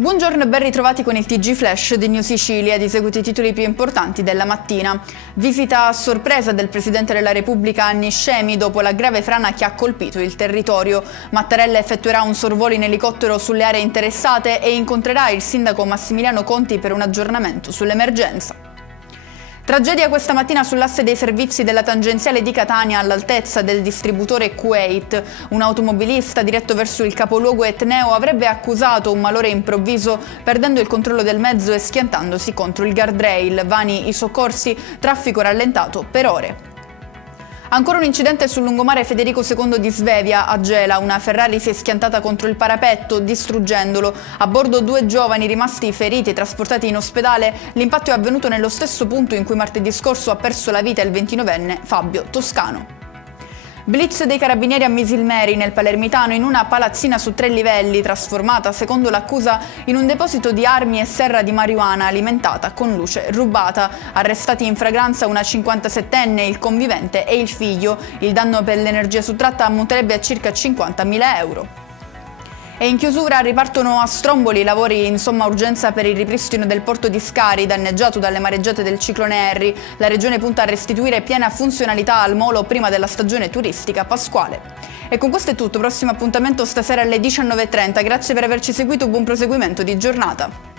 Buongiorno e ben ritrovati con il TG Flash di New Sicilia, ed eseguiti i titoli più importanti della mattina. Visita a sorpresa del Presidente della Repubblica Anni Scemi dopo la grave frana che ha colpito il territorio. Mattarella effettuerà un sorvolo in elicottero sulle aree interessate e incontrerà il sindaco Massimiliano Conti per un aggiornamento sull'emergenza. Tragedia questa mattina sull'asse dei servizi della tangenziale di Catania all'altezza del distributore Kuwait. Un automobilista diretto verso il capoluogo etneo avrebbe accusato un malore improvviso perdendo il controllo del mezzo e schiantandosi contro il guardrail. Vani i soccorsi, traffico rallentato per ore. Ancora un incidente sul lungomare Federico II di Svevia. A Gela una Ferrari si è schiantata contro il parapetto, distruggendolo. A bordo 2 giovani rimasti feriti e trasportati in ospedale. L'impatto è avvenuto nello stesso punto in cui martedì scorso ha perso la vita il 29enne Fabio Toscano. Blitz dei carabinieri a Misilmeri, nel Palermitano, in una palazzina su 3 livelli, trasformata, secondo l'accusa, in un deposito di armi e serra di marijuana alimentata con luce rubata. Arrestati in fragranza una 57enne, il convivente e il figlio. Il danno per l'energia sottratta ammonterebbe a circa 50.000 euro. E in chiusura ripartono a Stromboli i lavori in somma urgenza per il ripristino del porto di Scari, danneggiato dalle mareggiate del ciclone Harry. La regione punta a restituire piena funzionalità al molo prima della stagione turistica pasquale. E con questo è tutto, prossimo appuntamento stasera alle 19:30. Grazie per averci seguito, buon proseguimento di giornata.